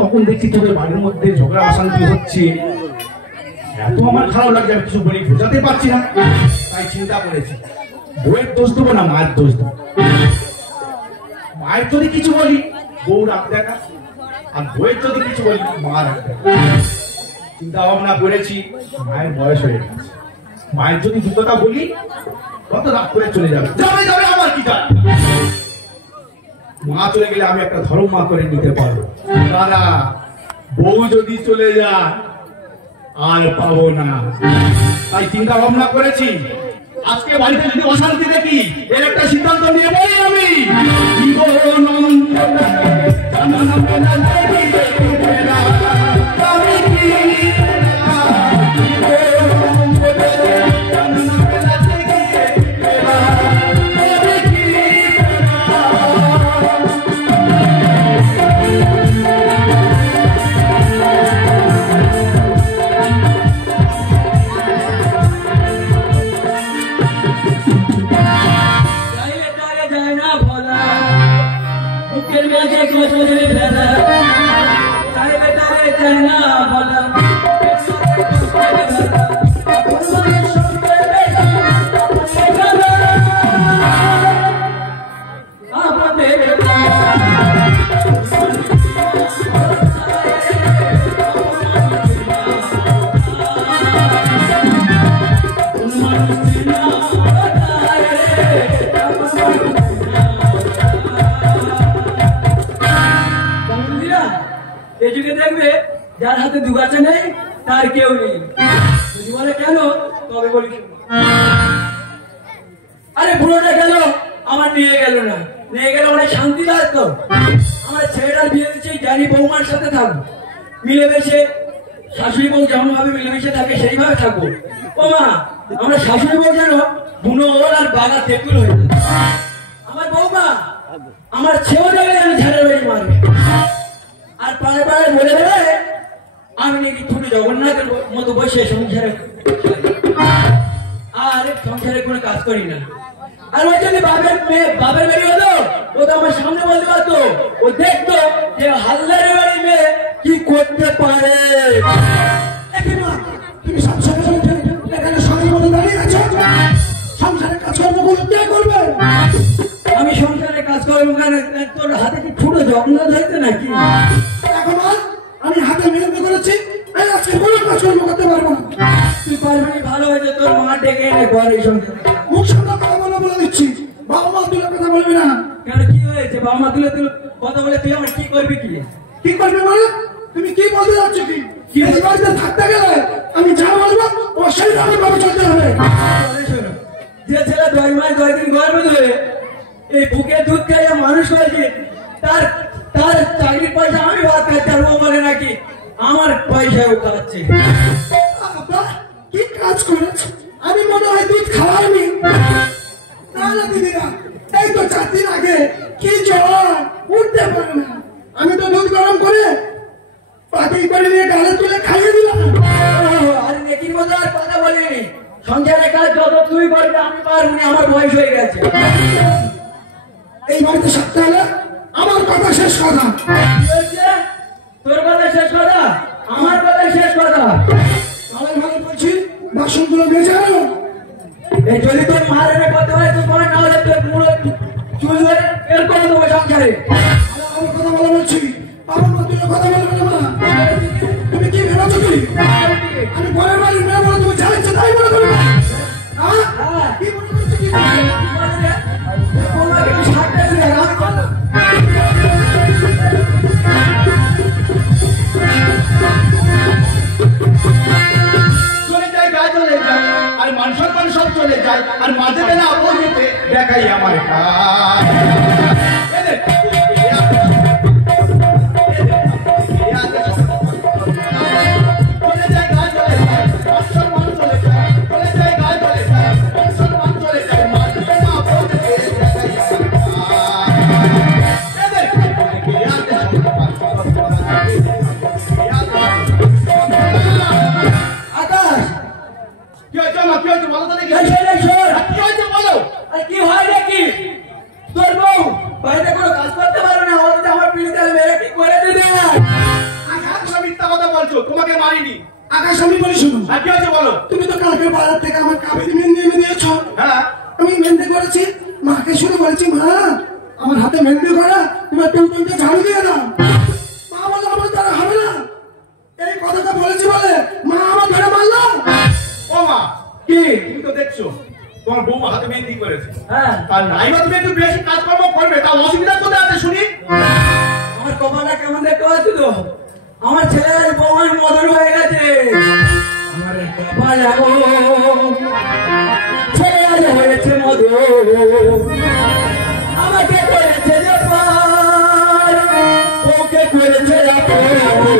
তখন দেখছি তোদের বাড়ির মধ্যে ঝগড়া অশান্তি হচ্ছে, এত আমার খারাপ লাগছে, আমি কিছু বলি বোঝাতে পারছি না। তাই চিন্তা করেছি বউয়ের দোষ দেবো না মায়ের দোষ দেবো। মায়ের যদি কিছু বলি বউ রাগ দেখা, আর বউয়ের যদি কিছু বলি মা রাগ দেখা। চিন্তা ভাবনা করেছি, মায়ের বয়স হয়ে গেছে, মায়ের যদি দু কথা বলি কত রাগ করে চলে যাবে, যাবে যাবে আমার কি যায়। মা চলে গেলে আমি একটা ধর্ম মা করে নিতে পারবো। দাদা বউ যদি চলে যায় আর পাবো না, তাই চিন্তা ভাবনা করেছি আজকে বাড়িতে যদি অশান্তি দেখি এর একটা সিদ্ধান্ত নিয়ে বলি আমি। যার হাতে দুগাছা নেই তার কেউ নেই, যদি বলে কেন তবে বলি আরে বুড়োটা গেল আমার নিয়ে গেল না, নিয়ে গেল অনেক শান্তি লাগতো। আমার ছেলেটার বিয়ে দিচ্ছে জানি বৌমার সাথে থাকবো, মিলেমিশে শাশুড়ি বউ যেমন ভাবে মিলেমিশে থাকে সেইভাবে থাকবো। ও মা আমার শাশুড়ি বউ যেন বুনো ওল আর বাগা তেঁতুল হয়ে যায়। আমার বৌমা আমার ছেলে যাবে আমি ঝাড়ের বাড়ি মারবে, আর পাড়ে পাড়ে বলে দেবে আমি নাকি ছোট জগন্নাথের মতো বসে সংসারে আর সংসারে কোনো কাজ করি না। আর ওই জন্য বাপের বাড়ি হলো ও তো আমার সামনে বলতে পারতো, ও দেখতো যে হালদারের বাড়ি মেয়ে কি করতে পারে। তুমি সংসারে কাজকর্মগুলো কে করবে? আমি সংসারে কাজ করবো কেন? তোর হাতে কি ছোট জগন্নাথ হইতে নাকি? এখন আমি হাতে মেহনত করেছি, আজকে কোনো কাজকর্ম করতে পারবো না। তুই পারবি ভালো হয়েছে, তোর মা ডেকে এনে ঘর এই সংসারে মুখ সামনে কথা বলে দিচ্ছি, বাবা মা তুলে কথা বলবি না। কেন কি হয়েছে? বাবা মা তুলে কথা বলে তুই আমার কি করবি? কি করবি মানে? তুমি কি বলতে যাচ্ছ? কি এই বাড়িতে থাকতে গেলে আমি যা বলবো ও সেই রকম ভাবে চলতে হবে। যে ছেলে 10 মাস 10 দিন গর্ভে ধরে এই বুকে দুধ খাইয়ে মানুষ হয়েছে, তার চাকরির পয়সা আমি ভাত খাচ্ছি, আর ও বলে নাকি আমার পয়সা ও খাচ্ছে। কি কাজ করেছে? আমি মনে হয় দুধ খাওয়াইনি। না না দিদিরা, এই তো 4 দিন আগে কি জ্বর, উঠতে পারে না। আমি তো দুধ গরম করে পাটি করে নিয়ে গালে তুলে খাইয়ে দিলাম। আরে নেকির মতো আর কথা বলিনি, সংসারের কাজ যত তুই করবি আমি পারবো না, আমার বয়স হয়ে গেছে। এই বাড়িতে সপ্তাহ হলে আমার কথা শেষ কথা। তোর কথা শেষ কথা? আমার বাসনগুলো মেজে আনো। এই যদি তোর মার এনে করতে হয় তো তোমার না হলে তোর পুরো চুল ধরে বের করে দেবো সংসারে। আমার কথা বলা বলছি, বাবার মা তুই কথা বলবে না। তুমি কি ভেবেছো কি আমি ঘরের বাড়ির মেয়ে বলে তুমি যা ইচ্ছে তাই মনে করবে? হ্যাঁ, কি মনে করছো কি? তোমাকে আমি সাতটা দিলে আমি করবো। চলে যায় গা চলে যায় আর মান সম্মান সব চলে যায় আর মাঝে বেলা অপোজিটে দেখাই আমার কাজ। চলে যায় গা চলে যায় মান সম্মান চলে যায়, চলে যায় গা চলে যায় মান সম্মান চলে যায়, মাঝে বেলা অপোজিটে দেখাই আকাশ কি হয়েছে মা? কি হয়েছে বলো তো দেখি। এই শোন, এই শোন। কি হয়েছে বলো। আরে কি হয় নাকি? তোর বউ বাড়িতে কোনো কাজ করতে পারে না, ওদের আমার পিড়িতে মেরে কি করে দিলে? তুমি মিথ্যা কথা বলছো, তোমাকে মারিনি। আকাশ আমি বলি শুনো, আর কি হয়েছে বলো। তুমি তো কালকে বাজার থেকে আমার কাবিনী মেহেন্দি এনে দিয়েছো। হ্যাঁ আমি মেহেন্দি করেছি, মাকে শুনে বলেছি মা আমার হাতে মেহেন্দি করা, তুমি টুনটুনকে ঝাড়ু দিয়ে দাও। মা বলে আমার দ্বারা হবে না। এই কথাটা বলেছি বলে মা আমার ধরে মারলো। ও মা, কি তুমি তো দেখছো তোমার বউ হাতে মেহেন্দি করেছে। হ্যাঁ, আর নাইবা তুমি একটু বেশি কাজকর্ম করবে, তা অসুবিধা কোথায় আছে শুনি। আমার কপালটা কেমন দেখতে পাচ্ছ তো? আমার ছেলের বউয়ের মদন হয়ে গেছে। আমার এই কপাল এমন, ছেলে হয়েছে মদন, আমাকে করেছে যে পার, ওকে করেছে আপন। আমার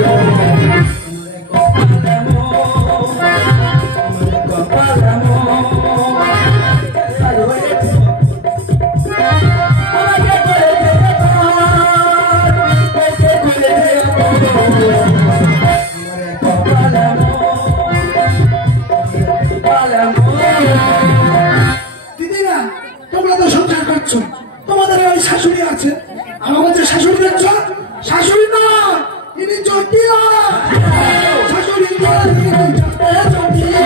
কপাল এমন, ছেলে হয়েছে আমাকে করেছে যে পার, ওকে করেছে আপন। দিদিরা তোমরা তো সংসার করছো, তোমাদের ওই শাশুড়ি আছে, আমার কাছে শাশুড়ি দেখছ? শাশুড়ি না, ইনি জটিলা। শাশুড়ি না, ইনি জটিলা।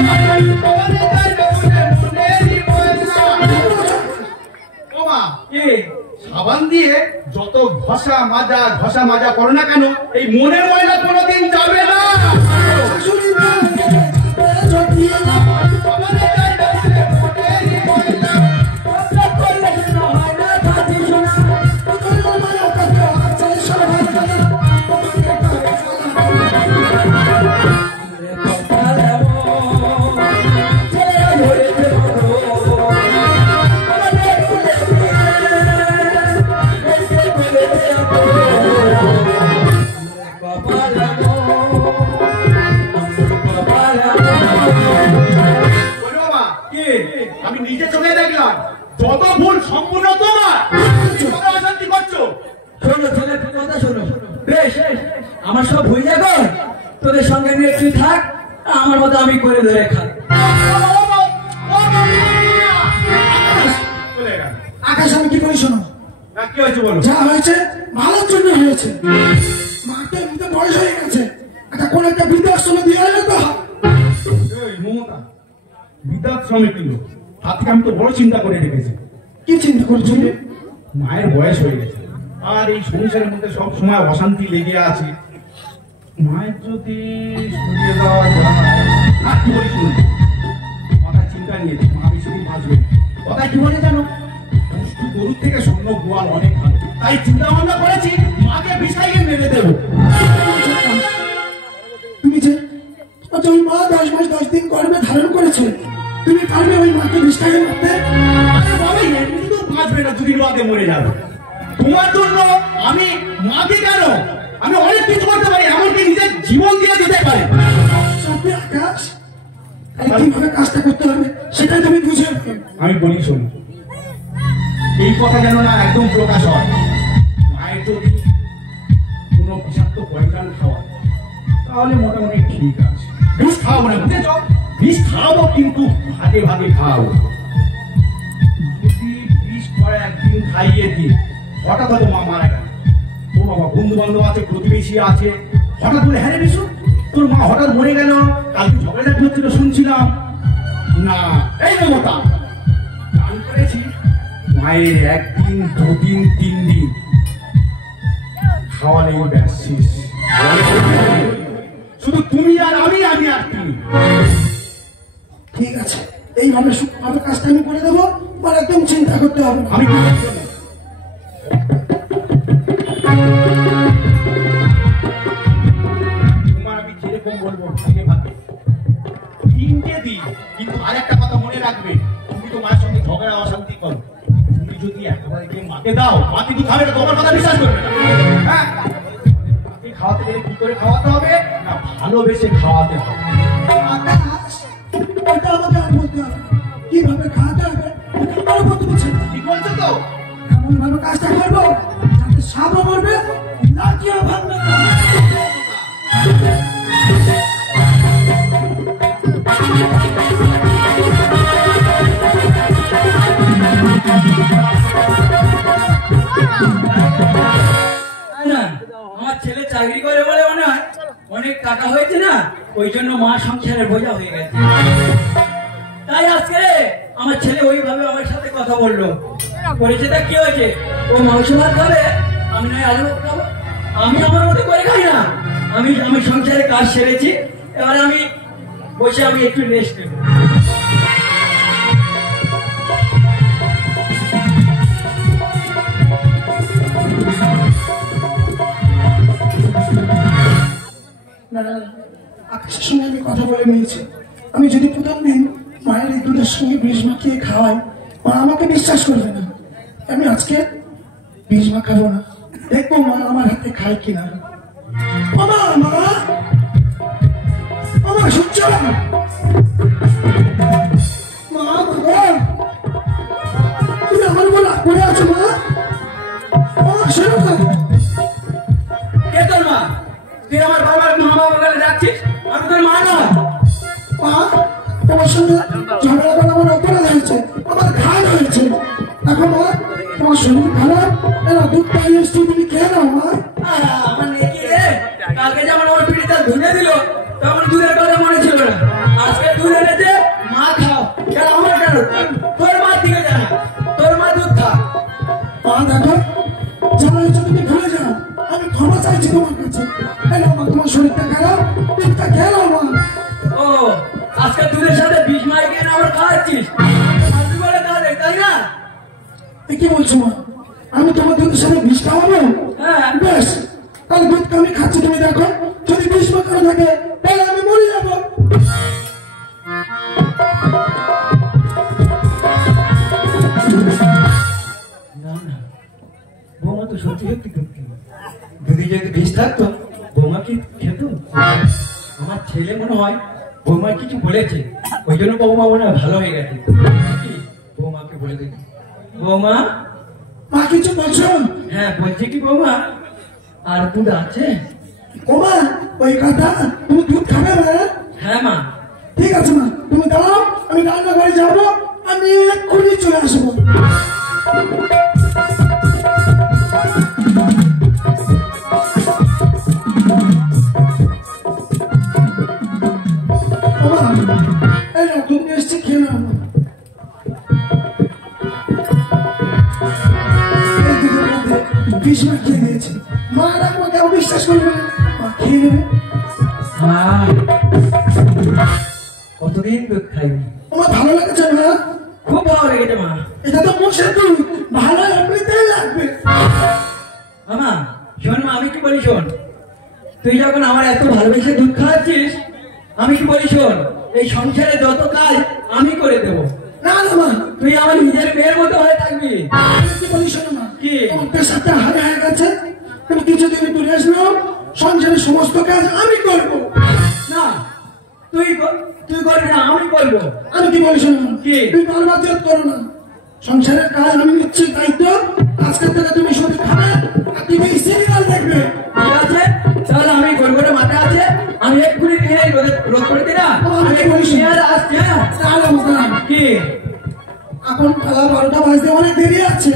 ও মা, কি? সাবান দিয়ে যত ঘষা মাজা করো না কেন, এই মনের ময়লা কোনোদিন যাবে না। শাশুড়ি না, ইনি জটিলা। আমি নিজে চোখে দেখলাম যত ভুল সম্পূর্ণ তোমার। অশান্তি করছো। শোনো ছেলে, কথা শোনো। বেশ, আমার সব ভুল যাবে, তোদের সঙ্গে নিয়ে তুই থাক, আমার মতো আমি করে ধরে খাই। আকাশ আমি কি করি শোনো, কি হয়েছে বলো। যা হয়েছে ভালোর জন্য হয়েছে। মাকে এমনিতে বয়স হয়ে গেছে, একটা কোন একটা বৃদ্ধাশ্রমে দিয়ে এলে তো। এই মমতা, বৃদ্ধাশ্রমে কিনল, তার থেকে আমি তো বড় চিন্তা করে রেখেছি। কি চিন্তা করছো? মায়ের বয়স হয়ে গেছে আর এই সংসারের মধ্যে সব সময় অশান্তি লেগে আছে। মায়ের যদি সরিয়ে দেওয়া যায়, আর কি বলি শুনুন, মাথায় চিন্তা নিয়েছি, মা বেশি দিন বাঁচবে না। কথা কি বলে জানো, দুষ্টু গরুর থেকে শূন্য গোয়াল অনেক ভালো। তাই চিন্তা ভাবনা করেছি মাকে বিষাইয়ে মেরে দেবো। তুমি যে ওই মা 10 মাস 10 দিন গর্ভে ধারণ করেছে, তুমি পারবে ওই মাকে বিষ্ঠায় মারতে? আরে বাবা, এমনি তো বাঁচবে না, দুদিন বাদে মরে যাবে। তোমার জন্য আমি মাকে কেন, আমি অনেক কিছু করতে পারি, এমনকি নিজের জীবন দিয়ে দিতে পারি। সত্যি আকাশ, কিভাবে কাজটা করতে হবে সেটাই তুমি বুঝে। আমি বলি শুনি, এই কথা যেন না একদম প্রকাশ হয়। মায়ের যদি কোনো বিষাক্ত পয়জন খাওয়া, তাহলে মোটামুটি ঠিক আছে। বিষ খাওয়াবো না, বুঝেছ? বিষ খাওয়াবো, কিন্তু ভাগে ভাগে খাওয়াবো। যদি বিষ করে একদিন খাইয়ে দিই, হঠাৎ হয়তো মা মারা গেল, ও বাবা, বন্ধু বান্ধব আছে, প্রতিবেশী আছে, হঠাৎ বলে হ্যাঁ রে বিশু তোর মা হঠাৎ মরে গেল, কালকে ঝগড়াঝাটি হচ্ছিল শুনছিলাম। না এই মমতা গান করেছি মায়ের একদিন দুদিন 3 দিন খাওয়া নেই ব্যাস শেষ। শুধু তুমি আর আমি আর তুমি। ঠিক আছে, এইভাবে সুখভাবে কাজটা আমি করে দেবো, আর একদম চিন্তা করতে হবে না। আমি তোমার আমি যেরকম বলবো ভাগে ভাগে 3টে দিন, কিন্তু আর একটা কথা মনে রাখবে, তুমি তো মায়ের সঙ্গে ঝগড়া অশান্তি করো, তুমি যদি একেবারে গিয়ে মাকে দাও, মা কিন্তু খাবে না, তোমার কথা বিশ্বাস করবে না। হ্যাঁ, মাকে খাওয়াতে গেলে কি করে খাওয়াতে হবে না, ভালোবেসে খাওয়াতে হবে। ওটা আমাকে আর বলতে হবে, কিভাবে খাওয়াতে হবে আমার উপর তুমি ছেড়ে দাও। ঠিক বলছো তো? এমন ভাবে কাজটা করবো যাতে সাপও মরবে, লাঠিও ভাঙবে না। না, আমার ছেলে চাকরি করে বলে মনে হয় অনেক টাকা হয়েছে না, ওই জন্য মা সংসারের বোঝা হয়ে গেছে। তাই আজকে আমার ছেলে ওইভাবে আমার সাথে কথা বললো, করেছে তা কি হয়েছে, ও মাংস ভাত খাবে, আমি নয় আলু ভাত খাবো। আমি আমার মতো করে খাই না, আমি সংসারে কাজ সেরেছি, এবার আমি বসে আমি একটু রেস্ট নেব। না না, আকাশের সঙ্গে আমি কথা বলে নিয়েছি, আমি যদি প্রথম দিন মায়ের এই দুধের সঙ্গে বিষ মাখিয়ে খাওয়াই, মা আমাকে বিশ্বাস করবে না। আমি আজকে বিষ মাখাবো না, দেখবো মা আমার হাতে খায় কিনা। মামা মা মামা শুনছ? মা বাবা তুমি আমার বলা করে আছো মা? মা শোনো না। কে তোর মা? তুই আমার বাবার মা বাবা ডাকছিস? আমি তোর মা না। মা তোমার সঙ্গে ঝগড়া করা আমার অপরাধ হয়েছে, আমার ঘাট হয়েছে। এখন মা তোমার শরীর খারাপ, এরা দুধ পাইয়ে এসছি, তুমি খেয়ে নাও মা। আমার নেকি রে, কালকে যেমন আমার পিঠে ধুনে দিল তখন দুধের কথা মনে ছিল না, আজকে দুধ এনেছে মা খাও। কেন আমার কেন? তোর মা দিকে জানা, তোর মা দুধ খা। মা দেখো, যারা হয়েছে তুমি ভুলে যাও, আমি ক্ষমা চাইছি তোমার কাছে। এলো মা, তোমার শরীরটা খারাপ, দুধটা খেয়ে নাও মা। ও আজকে দুধের সাথে বিষ মাইকে আবার খাওয়াচ্ছিস, শান্তি বলে তাহলে, তাই না? এ কি বলছো মা? আমি তোমার দুধের সাথে বিষ খাওয়াবো? হ্যাঁ। বেশ, তাহলে দুধ আমি খাচ্ছি, তুমি দেখো, যদি বিষ মাখানো থাকে তাহলে আমি মরে যাবো। না না, বৌমা তো সত্যি সত্যি দুঃখী, দুধে যদি বিষ থাকতো বৌমা কি খেত? আমার ছেলে মনে হয় বৌমা কিছু বলেছে, ওই জন্য বৌমা মনে হয় ভালো হয়ে গেছে। কি? বৌমাকে বলে দেখি। বৌমা? মা কিছু বলছো? হ্যাঁ বলছি কি বৌমা, আর দুধ আছে? ও মা, ওই কথা, তুমি দুধ খাবে না? হ্যাঁ মা। ঠিক আছে মা, তুমি দাঁড়াও, আমি রান্নাঘরে যাবো, আমি এক্ষুনি চলে আসবো। ও মা, এই নাও, দুধ নিয়ে এসছি, খেয়ে নাও। এই দুধের মধ্যে বিষ মাখিয়ে দিয়েছি, মা রাখবো, কেউ বিশ্বাস করবে না, মা খেয়ে নেবে। কতদিন দুধ খাইনি, আমার ভালো লাগছে না? খুব ভালো লেগেছে মা। এটা তো মোষের দুধ, ভালো এমনিতেই লাগবে। মামা শোন মা, আমি কি বলি শোন, তুই যখন আমার এত ভালোবেসে দুধ খাওয়াচ্ছিস, আমি কি বলি শোন, এই সংসারে যত কাজ আমি করে দেবো, না না মা, তুই আমার নিজের মেয়ের মতো হয়ে থাকবি। আমি কি বলি শোনো মা, কি? তোমার পেশাটা হারে হয়ে গেছে, তুমি কিছুদিন একটু রেস্ট নাও, সংসারের সমস্ত কাজ আমি করবো। না, তুই করবি না, আমি করবো। আমি কি বলি শোনো মা, কি? তুমি বারবার জোর করো না, সংসারের কাজ আমি নিচ্ছি দায়িত্ব, আজকের থেকে তুমি শুধু খাবে আর তুমি সিরিয়াল দেখবে। ঠিক আছে, তাহলে আমি গড়গড়ে মাথা আছে, আমি এক্ষুনি নিয়ে রোদ করে দিই না, আমি এক্ষুনি নিয়ে আসছি। হ্যাঁ তাহলে বুঝলাম কি, এখন বেলা 12টা বাজতে অনেক দেরি আছে,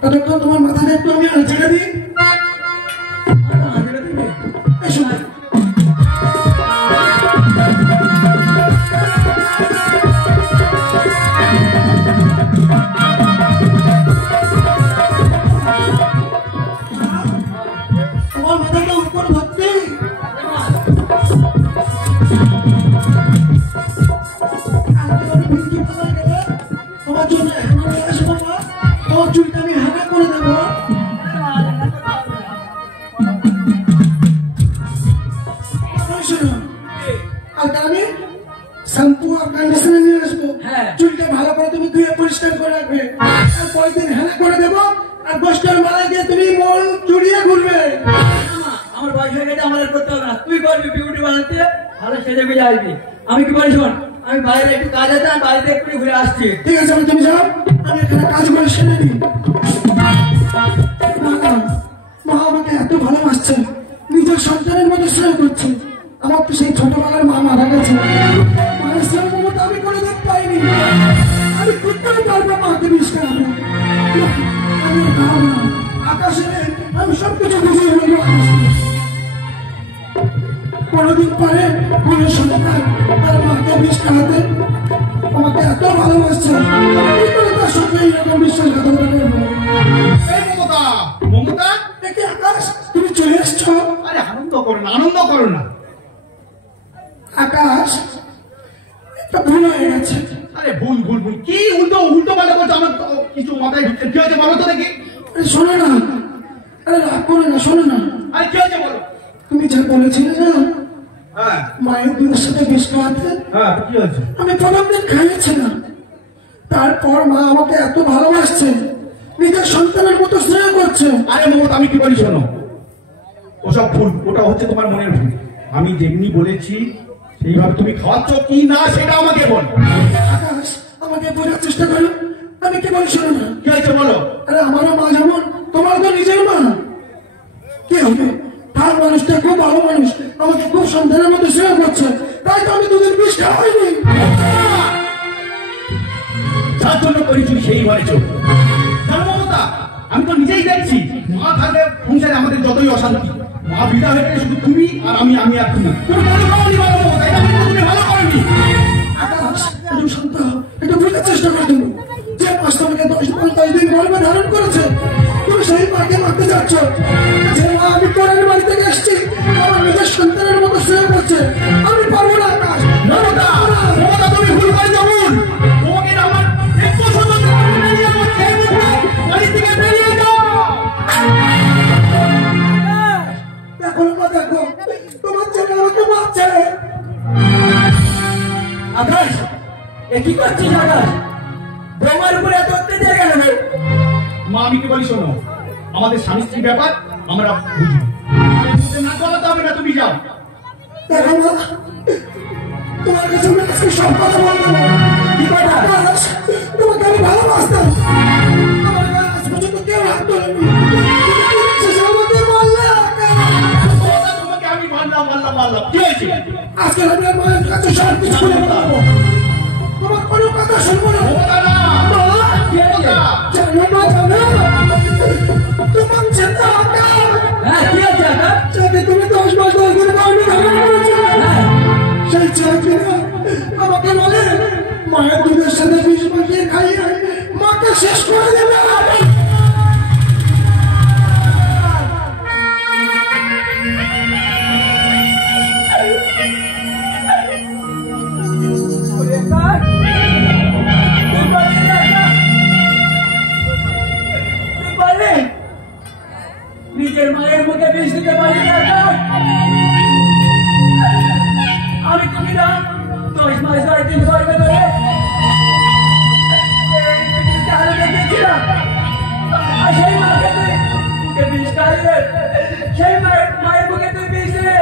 ততক্ষণ তোমার মাথাটা একটু আমি ছেড়ে দিই। এসো মা। কালকে আমি শ্যাম্পু আর কন্ডিশনার নিয়ে আসবো। হ্যাঁ। চুলটা ভালো করে তুমি ধুয়ে পরিষ্কার করে রাখবে, আর পরের দিন হেনা করে দেবো, আর গোষ্ঠের মালায় গিয়ে তুমি মন জুড়িয়ে ঘুরবে। আমার বয়স হয়ে গেছে, আমার আর করতে হবে না, তুই করবি বিউটি বানাতে, ভালো সেজে গুজে আসবি। আমি কি বলি শোন, আমি বাইরে একটু কাজ আছে, আমি বাড়িতে একটু ঘুরে আসছি। ঠিক আছে, তুমি যাও, আমি এখানে কাজ করে সেরে নিই। মা আমাকে এত ভালোবাসছে, নিজের সন্তানের মতো স্নেহ করছে। আমার তো সেই ছোটবেলার মা মারা গেছে, মায়ের স্নেহ মমতা আমি কোনোদিন পাইনি। আমি কোথাও পারবো মাকে মিস করাবো? আমি খাবো না, আকাশে আমি সবকিছু বুঝিয়ে বলবো। কোনোদিন পরে কোনো সন্তান তার মাকে মিস করাতে আমাকে এত ভালোবাসছে, কি করে তার সঙ্গে এরকম বিশ্বাসঘাতকতা করবো? এই মমতা, মমতা, দেখি আকাশ, তুমি চলে এসছো। আরে আনন্দ করো না, আনন্দ করো না। আকাশ, একটা ভুল হয়ে গেছে। আরে ভুল ভুল ভুল কি উল্টো উল্টো পাল্টা করছো? আমার তো কিছু মাথায় ঢুকছে। কি হয়েছে বলো তো দেখি। আরে শোনো না, আরে রাগ করো না, শোনো না। আরে কি হয়েছে বলো। তুমি যা বলেছিলে না হ্যাঁ মায়ের দুধের সাথে বিষ খাওয়াতে, হ্যাঁ, কি হয়েছে? আমি প্রথম দিন খাইয়েছিলাম। তারপর মা আমাকে এত ভালোবাসছে, নিজের সন্তানের মতো স্নেহ করছে। আরে মমতা, আমি কি বলি শোনো, ওসব ভুল, ওটা হচ্ছে তোমার মনের ভুল। আমি যেমনি বলেছি সেইভাবে তুমি খাওয়াচ্ছ কি না সেটা আমাকে বল। আকাশ, আমাকে বোঝার চেষ্টা করো, আমি কি বলি শোনো না। কি হয়েছে বলো। আরে আমারও মা যেমন, তোমার তো নিজের মা। কি হবে, তার মানুষটা খুব ভালো মানুষ, আমাকে খুব সন্তানের মতো স্নেহ করছে, তাই তো আমি দুদিন বিষ খাওয়াইনি। যার জন্য করেছি সেই ঘরে চোখ। জানো মমতা, আমি তো নিজেই দেখছি মা থাকলে সংসারে আমাদের যতই অশান্তি, মা বিদা হয়ে গেলে শুধু তুমি আর আমি, আমি আর তুমি। তুমি ভালো করনি বলো মমতা, এটা কিন্তু তুমি ভালো করনি। আকাশ, একটু শান্ত হও, একটু বোঝার চেষ্টা করো। তুমি যে মাস তোমাকে 10-15 দিন গর্ভে ধারণ করেছে, তুমি সেই মাকে মারতে যাচ্ছ। যে মা আমি পরের বাড়ি থেকে এসছি, আমার নিজের সন্তানের মতো স্নেহ করছে, আমি পারবো না। আকাশ, মমতা, মমতা, তুমি ভুল করেছো, ভুল। তোমাকে না আমার একটু সুযোগ বেরিয়ে যাও, বাড়ি থেকে বেরিয়ে যাও। দেখো মা, দেখো তোমার ছেলে আমাকে মারছে। আকাশ, এ কি করছিস আকাশ? বৌমার উপরে এত অত্যাচার কেন রে? মা, আমি কি বলি শোনো, আমাদের স্বামী স্ত্রী ব্যাপার আমরা বুঝি, না করাতে হবে না, তুমি যাও। দেখো মা, তোমার কাছে আমি আজকে সব কথা বলবো। কি কথা? আকাশ, তোমাকে আমি ভালোবাসতাম, আমার গায়ে আজ পর্যন্ত কেউ হাত তোলেনি, শেষে আমাকে মারলে। আকাশ, মমতা, তোমাকে আমি মারলাম কি হয়েছে? আজকে আমি আমার মায়ের কাছে সব কিছু বলে বলবো, তোমার কোনো কথা শুনবো না। মমতা না, মা, কি হয়েছে? জানো মা, জানো তোমার ছেলে আকাশ, হ্যাঁ, কি হয়েছে আকাশ? যাকে তুমি 10 মাস 10 দিন গর্ভে ধারণ করেছিলে, হ্যাঁ, সেই ছেলেটা আমাকে বলে মায়ের দুধের সাথে বিষ মাখিয়ে খাইয়ে মাকে শেষ করে দেবে। নিজের মায়ের মুখে বিষ দিতে পারি না আকাশ। আমি তুমি না 10 মাস 10 দিন গর্ভে ধরে চালু রেখেছিলাম, আর সেই মাকে তুই মুখে বিষ খাইয়ে, সেই মায়ের মুখে তুই বিষ দিলে।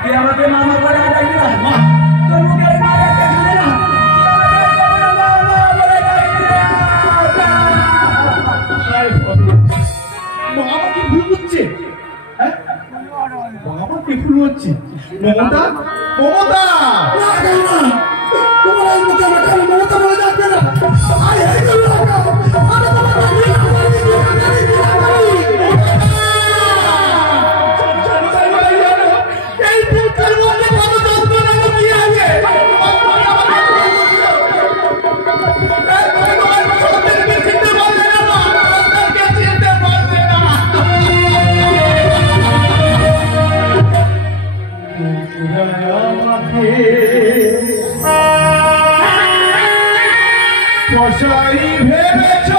তুই আমাকে মামা বলে ডাকবি না, তোর মুখে মা একটা শুনে না, মা আমাকে ভুল বুঝছে, হ্যাঁ? মা আমাকে ভুল হচ্ছে। মমতা, মমতা, না কেন না, তোমার এই মুখে আমাকে আমি মমতা বলে ডাকবে না। আই হেট ইউ আকাশ, আমি তোমার কাছে এই পুত্রের মধ্যে কত যন্ত্রণা লুকিয়ে আছে। চিনতে পারবে না, সন্তানকে চিনতে পারবে না। আমাকে কসাই ভেবেছ,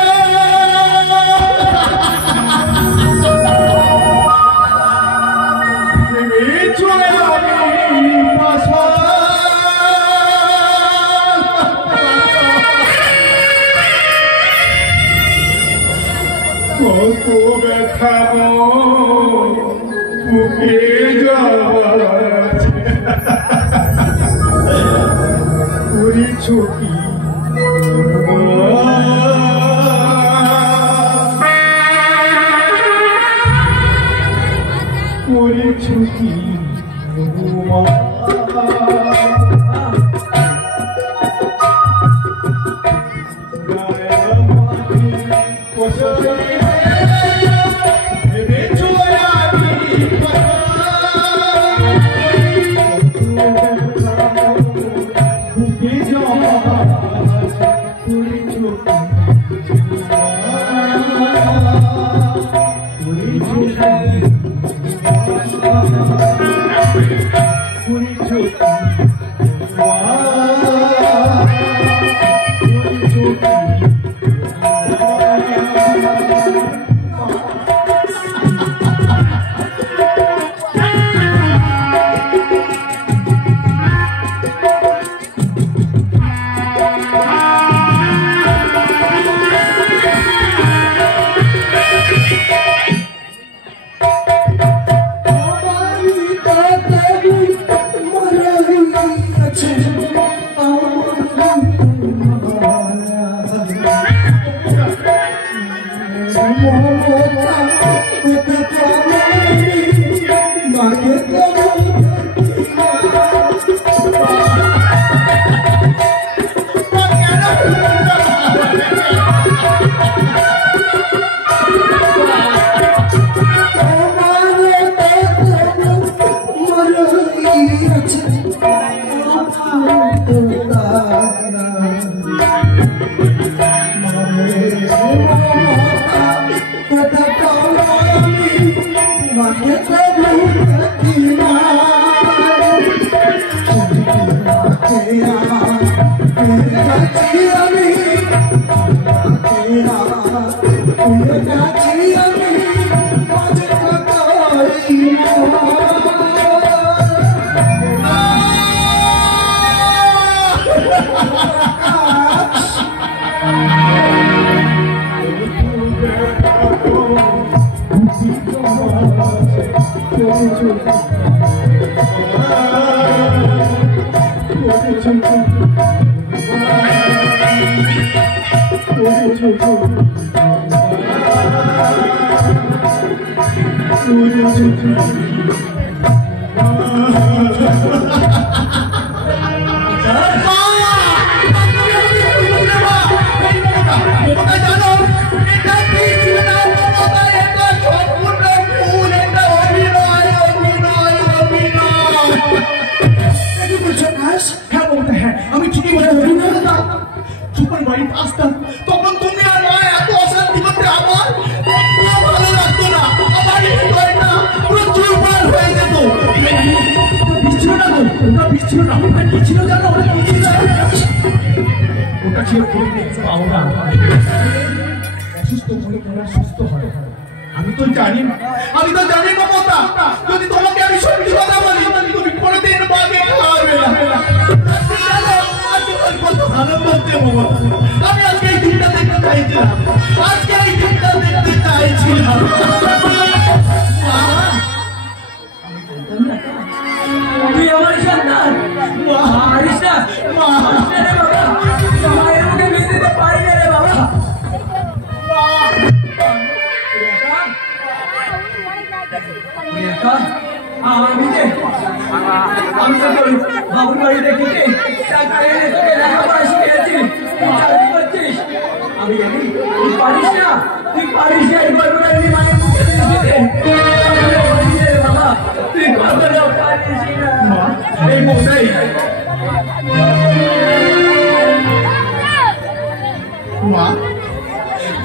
বুকে যাওয়ার ওরে ছুটি ওরে ছুটি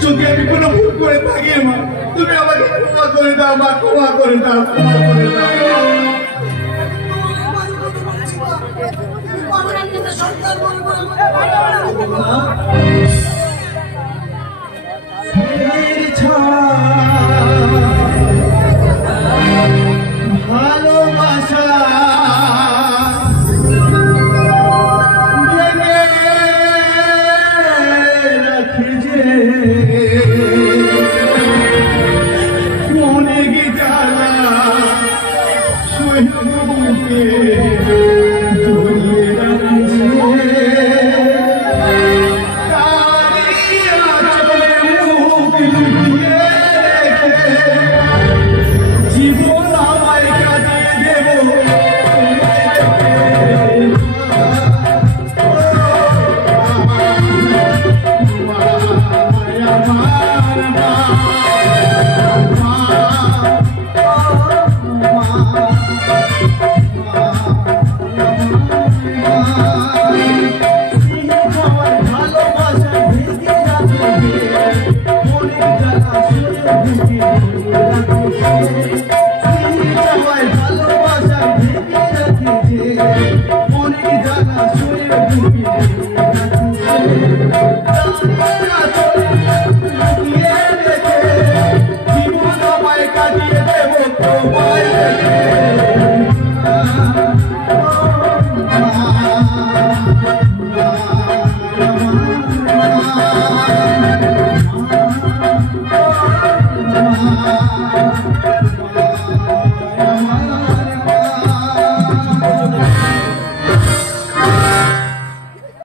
যদি আমি কোনো ভুল করে থাকি মা, তুমি আমাকে ক্ষমা করে দাও মা, ক্ষমা করে দাও, ক্ষমা করে দাও। ভালোবাসা Thank you.